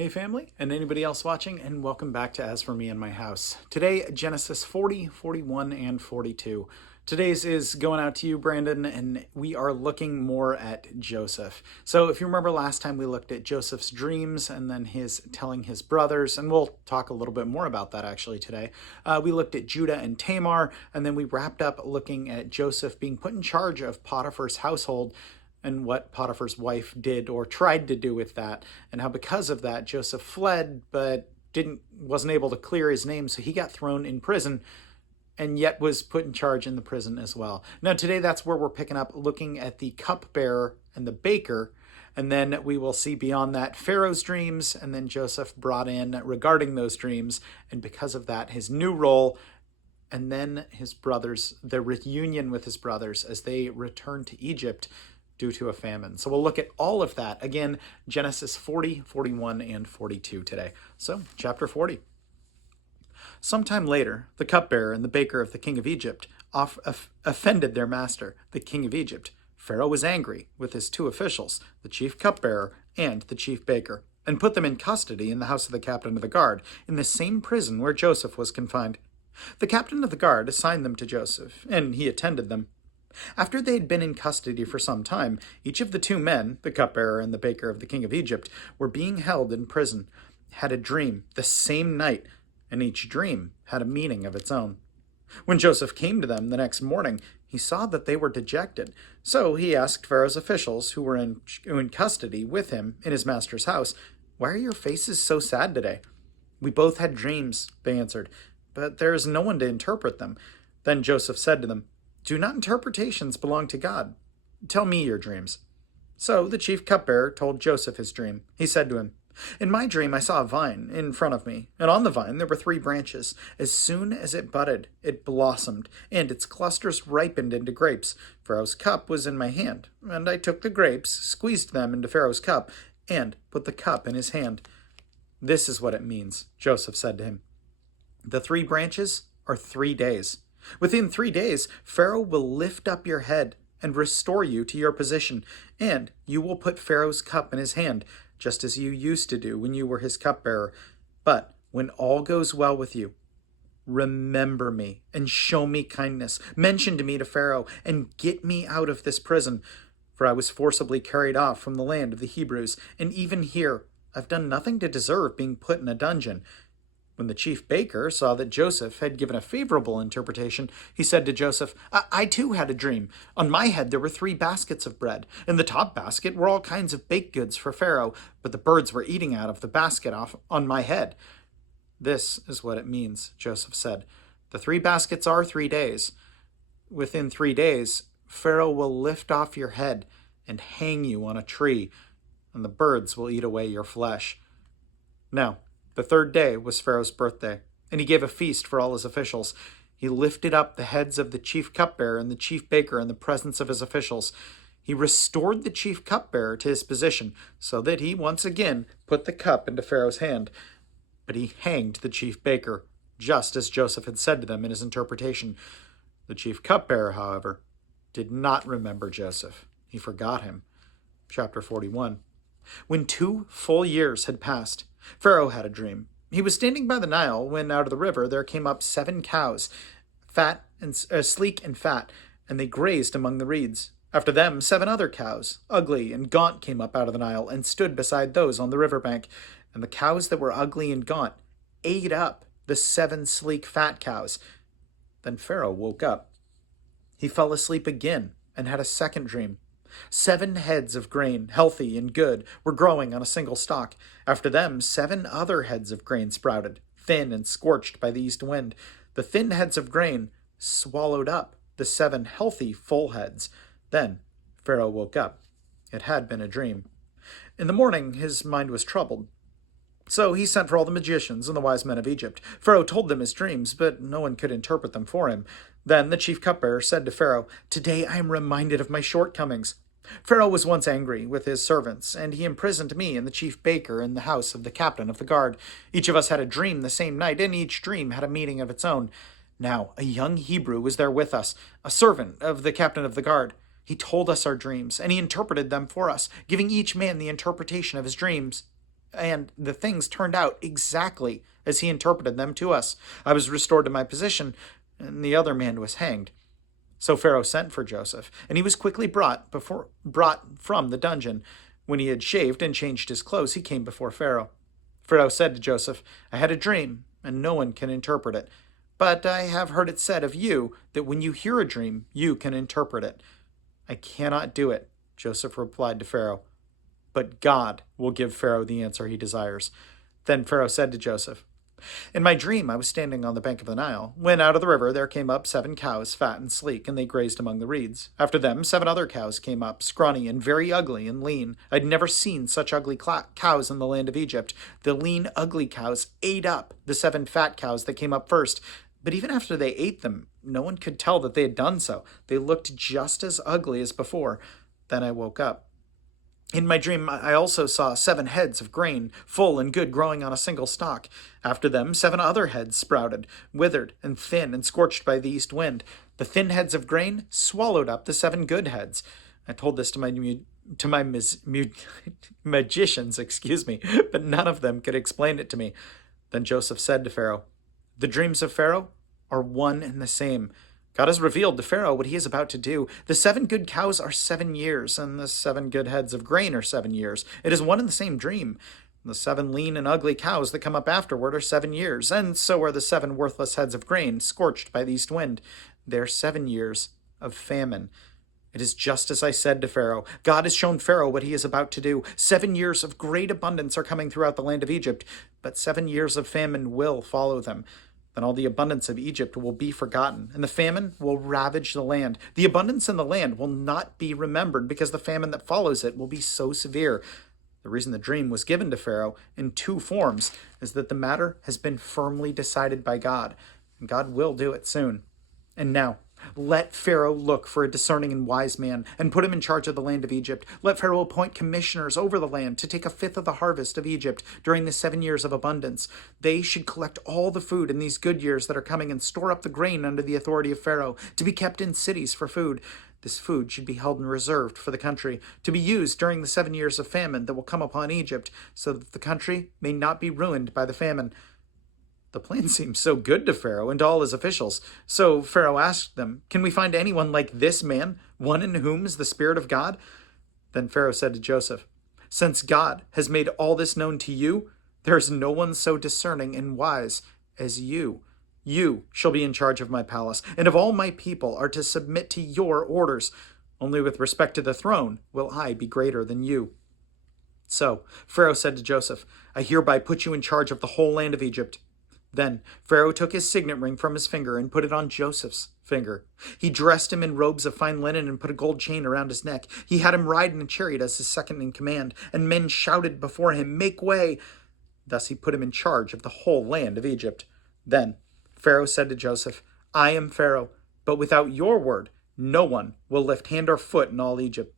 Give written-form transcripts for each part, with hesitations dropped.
Hey family, and anybody else watching, and welcome back to As For Me and My House. Today, Genesis 40, 41, and 42. Today's is going out to you, Brandon, and we are looking more at Joseph. So if you remember last time we looked at Joseph's dreams and then his telling his brothers, and we'll talk a little bit more about that actually today. We looked at Judah and Tamar, and then we wrapped up looking at Joseph being put in charge of Potiphar's household and what Potiphar's wife did or tried to do with that, and how because of that Joseph fled but wasn't able to clear his name, so he got thrown in prison and yet was put in charge in the prison as well. Now today that's where we're picking up, looking at the cupbearer and the baker, and then we will see beyond that Pharaoh's dreams, and then Joseph brought in regarding those dreams, and because of that his new role, and then his brothers, the reunion with his brothers as they return to Egypt due to a famine. So we'll look at all of that. Again, Genesis 40, 41, and 42 today. So, chapter 40. Sometime later, the cupbearer and the baker of the king of Egypt offended their master, the king of Egypt. Pharaoh was angry with his two officials, the chief cupbearer and the chief baker, and put them in custody in the house of the captain of the guard, in the same prison where Joseph was confined. The captain of the guard assigned them to Joseph, and he attended them. After they had been in custody for some time, each of the two men, the cupbearer and the baker of the king of Egypt, were being held in prison, had a dream the same night, and each dream had a meaning of its own. When Joseph came to them the next morning, he saw that they were dejected. So he asked Pharaoh's officials, who were in custody with him in his master's house, "Why are your faces so sad today?" "We both had dreams," they answered, "but there is no one to interpret them." Then Joseph said to them, "Do not interpretations belong to God? Tell me your dreams." So the chief cupbearer told Joseph his dream. He said to him, "In my dream I saw a vine in front of me, and on the vine there were 3 branches. As soon as it budded, it blossomed, and its clusters ripened into grapes. Pharaoh's cup was in my hand, and I took the grapes, squeezed them into Pharaoh's cup, and put the cup in his hand." "This is what it means," Joseph said to him. "The 3 branches are 3 days. Within 3 days, Pharaoh will lift up your head and restore you to your position, and you will put Pharaoh's cup in his hand, just as you used to do when you were his cupbearer. But when all goes well with you, remember me and show me kindness. Mention to me to Pharaoh and get me out of this prison, for I was forcibly carried off from the land of the Hebrews, and even here I've done nothing to deserve being put in a dungeon." When the chief baker saw that Joseph had given a favorable interpretation, he said to Joseph, I too had a dream. On my head there were 3 baskets of bread. In the top basket were all kinds of baked goods for Pharaoh, but the birds were eating out of the basket off on my head." "This is what it means," Joseph said. "The 3 baskets are 3 days. Within 3 days, Pharaoh will lift off your head and hang you on a tree, and the birds will eat away your flesh." Now, the 3rd day was Pharaoh's birthday, and he gave a feast for all his officials. He lifted up the heads of the chief cupbearer and the chief baker in the presence of his officials. He restored the chief cupbearer to his position, so that he once again put the cup into Pharaoh's hand. But he hanged the chief baker, just as Joseph had said to them in his interpretation. The chief cupbearer, however, did not remember Joseph. He forgot him. Chapter 41. When 2 full years had passed, Pharaoh had a dream. He was standing by the Nile when out of the river there came up 7 cows, sleek and fat, and they grazed among the reeds. After them 7 other cows, ugly and gaunt, came up out of the Nile and stood beside those on the riverbank. And the cows that were ugly and gaunt ate up the 7 sleek fat cows. Then Pharaoh woke up. He fell asleep again and had a second dream. 7 heads of grain, healthy and good, were growing on a single stalk. After them 7 other heads of grain sprouted, thin and scorched by the east wind. The thin heads of grain swallowed up the 7 healthy full heads. Then Pharaoh woke up. It had been a dream. In the morning his mind was troubled. So he sent for all the magicians and the wise men of Egypt. Pharaoh told them his dreams, but no one could interpret them for him. Then the chief cupbearer said to Pharaoh, "Today I am reminded of my shortcomings. Pharaoh was once angry with his servants, and he imprisoned me and the chief baker in the house of the captain of the guard. Each of us had a dream the same night, and each dream had a meaning of its own. Now a young Hebrew was there with us, a servant of the captain of the guard. He told us our dreams, and he interpreted them for us, giving each man the interpretation of his dreams. and the things turned out exactly as he interpreted them to us. I was restored to my position, and the other man was hanged. So Pharaoh sent for Joseph, and he was quickly brought from the dungeon. When he had shaved and changed his clothes, he came before Pharaoh. Pharaoh said to Joseph, I had a dream, and no one can interpret it. But I have heard it said of you that when you hear a dream, you can interpret it. I cannot do it, Joseph replied to Pharaoh. But God will give Pharaoh the answer he desires. Then Pharaoh said to Joseph, in my dream, I was standing on the bank of the Nile, when out of the river there came up 7 cows, fat and sleek, and they grazed among the reeds. After them, 7 other cows came up, scrawny and very ugly and lean. I'd never seen such ugly cows in the land of Egypt. The lean, ugly cows ate up the 7 fat cows that came up first. But even after they ate them, no one could tell that they had done so. They looked just as ugly as before. Then I woke up. In my dream, I also saw 7 heads of grain, full and good, growing on a single stalk. After them, 7 other heads sprouted, withered and thin and scorched by the east wind. The thin heads of grain swallowed up the 7 good heads. I told this to my magicians, but none of them could explain it to me. Then Joseph said to Pharaoh, the dreams of Pharaoh are one and the same. God has revealed to Pharaoh what he is about to do. The 7 good cows are 7 years, and the 7 good heads of grain are 7 years. It is one and the same dream. The 7 lean and ugly cows that come up afterward are 7 years, and so are the 7 worthless heads of grain, scorched by the east wind. They are 7 years of famine. It is just as I said to Pharaoh. God has shown Pharaoh what he is about to do. 7 years of great abundance are coming throughout the land of Egypt, but 7 years of famine will follow them. Then all the abundance of Egypt will be forgotten, and the famine will ravage the land. The abundance in the land will not be remembered, because the famine that follows it will be so severe. The reason the dream was given to Pharaoh in 2 forms is that the matter has been firmly decided by God, and God will do it soon. And now, let Pharaoh look for a discerning and wise man and put him in charge of the land of Egypt. Let Pharaoh appoint commissioners over the land to take 1/5 of the harvest of Egypt during the 7 years of abundance. They should collect all the food in these good years that are coming and store up the grain under the authority of Pharaoh to be kept in cities for food. This food should be held and reserved for the country to be used during the 7 years of famine that will come upon Egypt, so that the country may not be ruined by the famine. The plan seemed so good to Pharaoh and to all his officials. So Pharaoh asked them, can we find anyone like this man, one in whom is the Spirit of God? Then Pharaoh said to Joseph, since God has made all this known to you, there is no one so discerning and wise as you. You shall be in charge of my palace, and of all my people are to submit to your orders. Only with respect to the throne will I be greater than you. So Pharaoh said to Joseph, I hereby put you in charge of the whole land of Egypt. Then Pharaoh took his signet ring from his finger and put it on Joseph's finger. He dressed him in robes of fine linen and put a gold chain around his neck. He had him ride in a chariot as his second in command, and men shouted before him, make way! Thus he put him in charge of the whole land of Egypt. Then Pharaoh said to Joseph, I am Pharaoh, but without your word, no one will lift hand or foot in all Egypt.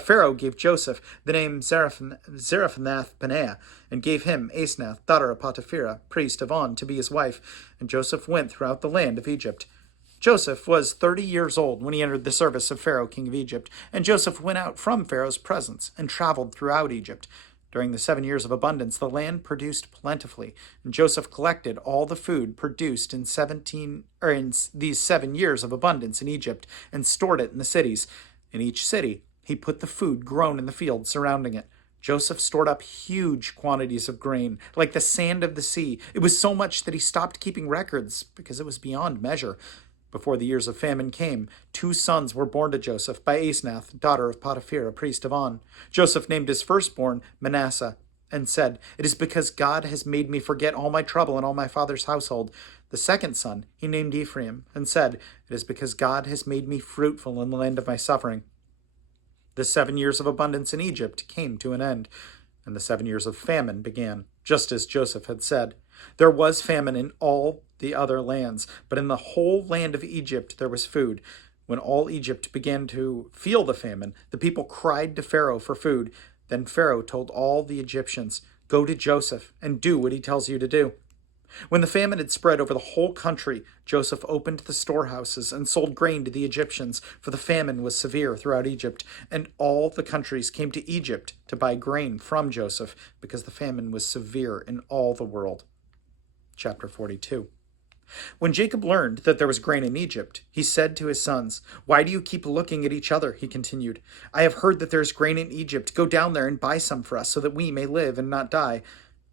Pharaoh gave Joseph the name Zarephath-Paneah, and gave him Asenath, daughter of Potipherah, priest of On, to be his wife, and Joseph went throughout the land of Egypt. Joseph was 30 years old when he entered the service of Pharaoh, king of Egypt, and Joseph went out from Pharaoh's presence and traveled throughout Egypt. During the 7 years of abundance, the land produced plentifully, and Joseph collected all the food produced in these 7 years of abundance in Egypt, and stored it in the cities. In each city, he put the food grown in the fields surrounding it. Joseph stored up huge quantities of grain, like the sand of the sea. It was so much that he stopped keeping records, because it was beyond measure. Before the years of famine came, 2 sons were born to Joseph by Asenath, daughter of Potipherah, priest of On. Joseph named his firstborn Manasseh, and said, it is because God has made me forget all my trouble and all my father's household. The second son he named Ephraim, and said, it is because God has made me fruitful in the land of my suffering. The 7 years of abundance in Egypt came to an end, and the 7 years of famine began, just as Joseph had said. There was famine in all the other lands, but in the whole land of Egypt there was food. When all Egypt began to feel the famine, the people cried to Pharaoh for food. Then Pharaoh told all the Egyptians, go to Joseph and do what he tells you to do. When the famine had spread over the whole country, Joseph opened the storehouses and sold grain to the Egyptians, for the famine was severe throughout Egypt, and all the countries came to Egypt to buy grain from Joseph, because the famine was severe in all the world. Chapter 42. When Jacob learned that there was grain in Egypt, he said to his sons, "Why do you keep looking at each other?" he continued. "I have heard that there is grain in Egypt. Go down there and buy some for us, so that we may live and not die."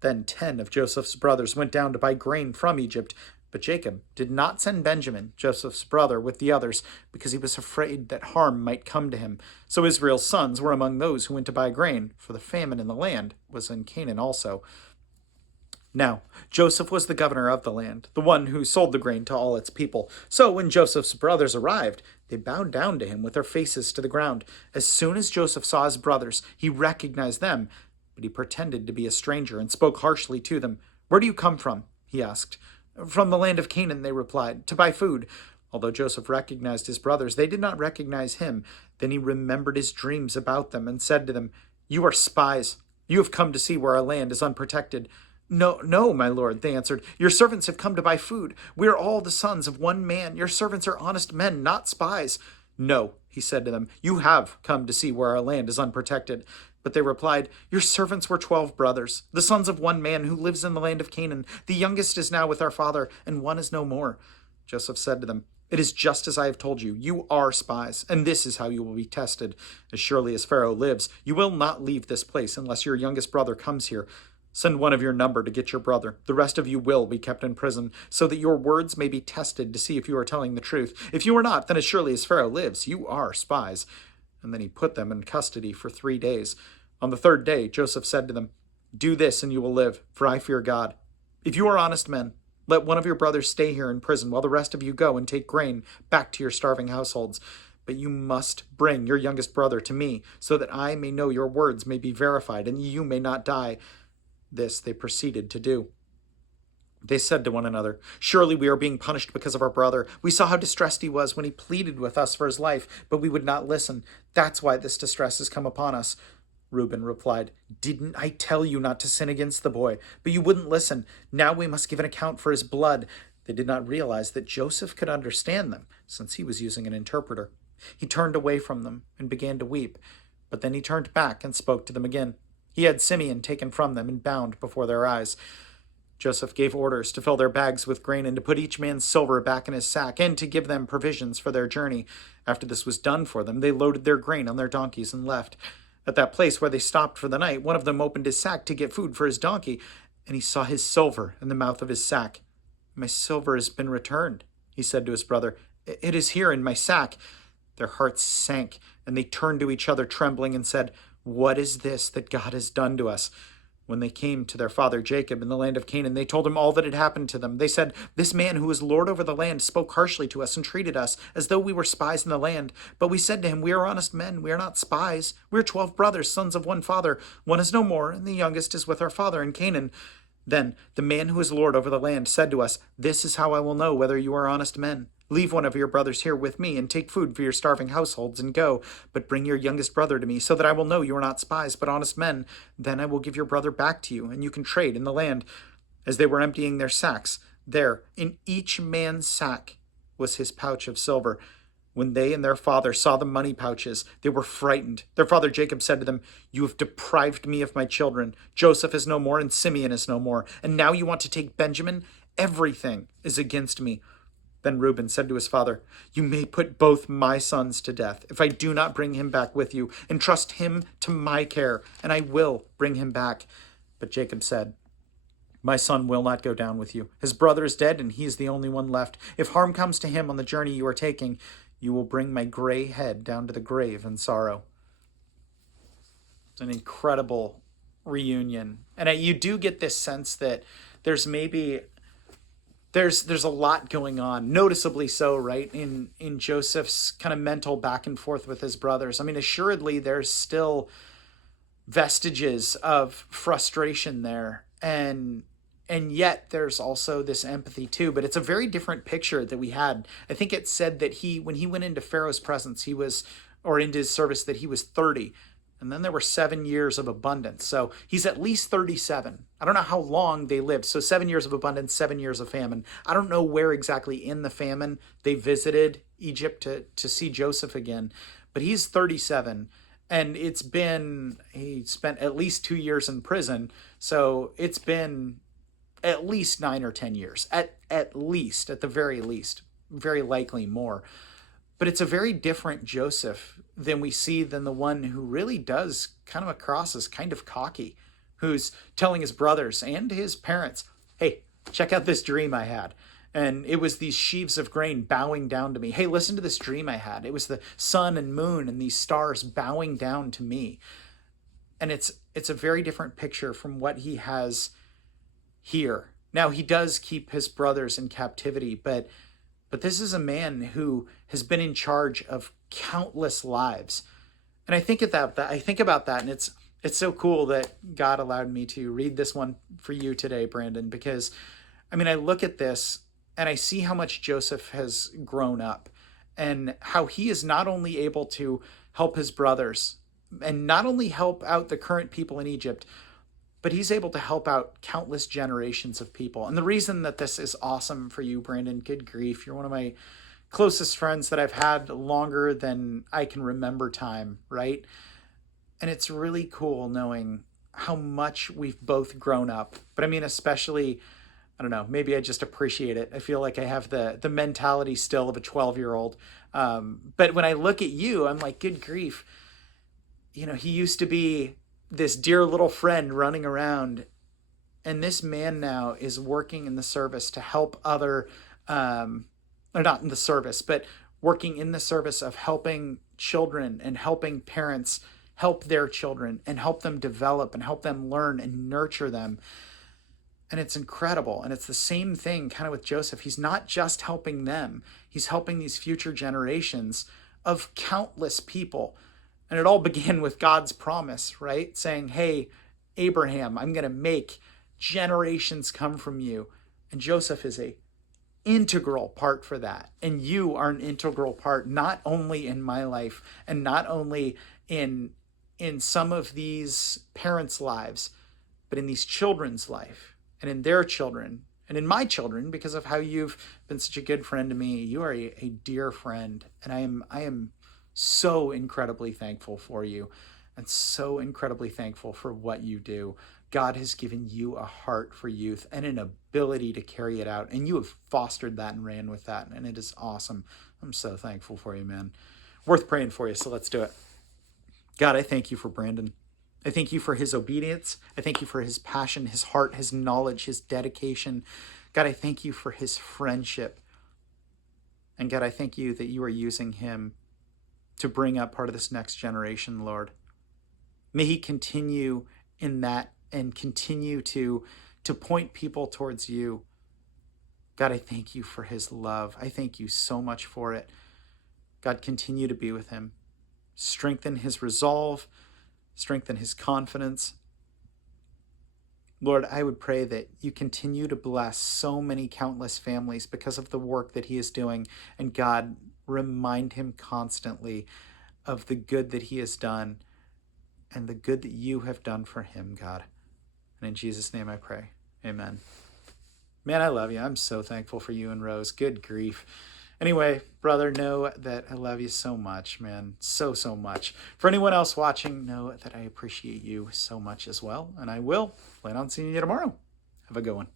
Then 10 of Joseph's brothers went down to buy grain from Egypt, but Jacob did not send Benjamin, Joseph's brother, with the others, because he was afraid that harm might come to him. So Israel's sons were among those who went to buy grain, for the famine in the land was in Canaan also. Now, Joseph was the governor of the land, the one who sold the grain to all its people. So when Joseph's brothers arrived, they bowed down to him with their faces to the ground. As soon as Joseph saw his brothers, he recognized them, but he pretended to be a stranger and spoke harshly to them. "Where do you come from?" he asked. "From the land of Canaan," they replied, "to buy food." Although Joseph recognized his brothers, they did not recognize him. Then he remembered his dreams about them and said to them, "You are spies. You have come to see where our land is unprotected." "No, no, my lord," they answered. "Your servants have come to buy food. We are all the sons of one man. Your servants are honest men, not spies." "No," he said to them, "you have come to see where our land is unprotected." But they replied, "Your servants were 12 brothers, the sons of one man who lives in the land of Canaan. The youngest is now with our father, and one is no more." Joseph said to them, "It is just as I have told you. You are spies, and this is how you will be tested. As surely as Pharaoh lives, you will not leave this place unless your youngest brother comes here. Send one of your number to get your brother. The rest of you will be kept in prison, so that your words may be tested to see if you are telling the truth. If you are not, then as surely as Pharaoh lives, you are spies." And then he put them in custody for 3 days. On the 3rd day, Joseph said to them, "Do this and you will live, for I fear God. If you are honest men, let one of your brothers stay here in prison while the rest of you go and take grain back to your starving households. But you must bring your youngest brother to me, so that I may know your words may be verified and you may not die." This they proceeded to do. They said to one another, "Surely we are being punished because of our brother. We saw how distressed he was when he pleaded with us for his life, but we would not listen. That's why this distress has come upon us." Reuben replied, "Didn't I tell you not to sin against the boy? But you wouldn't listen. Now we must give an account for his blood." They did not realize that Joseph could understand them, since he was using an interpreter. He turned away from them and began to weep, but then he turned back and spoke to them again. He had Simeon taken from them and bound before their eyes. Joseph gave orders to fill their bags with grain and to put each man's silver back in his sack and to give them provisions for their journey. After this was done for them, they loaded their grain on their donkeys and left. At that place where they stopped for the night, one of them opened his sack to get food for his donkey, and he saw his silver in the mouth of his sack. "My silver has been returned," he said to his brother. "It is here in my sack." Their hearts sank, and they turned to each other trembling and said, "What is this that God has done to us?" When they came to their father Jacob in the land of Canaan, they told him all that had happened to them. They said, "This man who is lord over the land spoke harshly to us and treated us as though we were spies in the land. But we said to him, 'We are honest men. We are not spies. We are 12 brothers, sons of one father. One is no more, and the youngest is with our father in Canaan.' Then the man who is lord over the land said to us, 'This is how I will know whether you are honest men. Leave one of your brothers here with me and take food for your starving households and go. But bring your youngest brother to me so that I will know you are not spies but honest men. Then I will give your brother back to you and you can trade in the land.' As they were emptying their sacks, there in each man's sack was his pouch of silver. When they and their father saw the money pouches, they were frightened. Their father Jacob said to them, 'You have deprived me of my children. Joseph is no more and Simeon is no more. And now you want to take Benjamin? Everything is against me.' Then Reuben said to his father, 'You may put both my sons to death if I do not bring him back with you and trust him to my care, and I will bring him back.' But Jacob said, 'My son will not go down with you. His brother is dead, and he is the only one left. If harm comes to him on the journey you are taking, you will bring my gray head down to the grave in sorrow.'" It's an incredible reunion. And you do get this sense that there's a lot going on, noticeably so, right, in Joseph's kind of mental back and forth with his brothers. I mean, assuredly, there's still vestiges of frustration there, and yet there's also this empathy too. But it's a very different picture that we had. I think it said that when he went into Pharaoh's presence, or into his service, that he was 30. And then there were 7 years of abundance. So he's at least 37. I don't know how long they lived. So 7 years of abundance, 7 years of famine. I don't know where exactly in the famine they visited Egypt to see Joseph again, but he's 37. And he spent at least 2 years in prison. So it's been at least 9 or 10 years, at least, at the very least, very likely more. But it's a very different Joseph than the one who really does kind of across as kind of cocky, who's telling his brothers and his parents, hey, check out this dream I had. And it was these sheaves of grain bowing down to me. Hey, listen to this dream I had. It was the sun and moon and these stars bowing down to me. And it's a very different picture from what he has here. Now, he does keep his brothers in captivity, but this is a man who has been in charge of countless lives. And I think about that, and it's so cool that God allowed me to read this one for you today, Brandon, because I mean, I look at this and I see how much Joseph has grown up and how he is not only able to help his brothers and not only help out the current people in Egypt, but he's able to help out countless generations of people. And the reason that this is awesome for you, Brandon, good grief, you're one of my closest friends that I've had longer than I can remember time, right? And it's really cool knowing how much we've both grown up. But I mean, especially, I don't know, maybe I just appreciate it. I feel like I have the mentality still of a 12-year-old. But when I look at you, I'm like, good grief. You know, he used to be this dear little friend running around, and this man now is working in the service to help other, or not in the service, but working in the service of helping children and helping parents help their children and help them develop and help them learn and nurture them. And it's incredible. And it's the same thing kind of with Joseph. He's not just helping them, he's helping these future generations of countless people. And it all began with God's promise, right? Saying, hey, Abraham, I'm going to make generations come from you. And Joseph is a integral part for that. And you are an integral part, not only in my life and not only in some of these parents' lives, but in these children's life and in their children and in my children, because of how you've been such a good friend to me. You are a dear friend. And I am so incredibly thankful for you and so incredibly thankful for what you do. God has given you a heart for youth and an ability to carry it out. And you have fostered that and ran with that. And it is awesome. I'm so thankful for you, man. Worth praying for you. So let's do it. God, I thank you for Brandon. I thank you for his obedience. I thank you for his passion, his heart, his knowledge, his dedication. God, I thank you for his friendship. And God, I thank you that you are using him to bring up part of this next generation, Lord. May he continue in that and continue to point people towards you. God, I thank you for his love. I thank you so much for it. God, continue to be with him. Strengthen his resolve. Strengthen his confidence. Lord, I would pray that you continue to bless so many countless families because of the work that he is doing. And God, remind him constantly of the good that he has done and the good that you have done for him, God. And in Jesus' name I pray. Amen. Man, I love you. I'm so thankful for you and Rose. Good grief. Anyway, brother, know that I love you so much, man. So, so much. For anyone else watching, know that I appreciate you so much as well. And I will plan on seeing you tomorrow. Have a good one.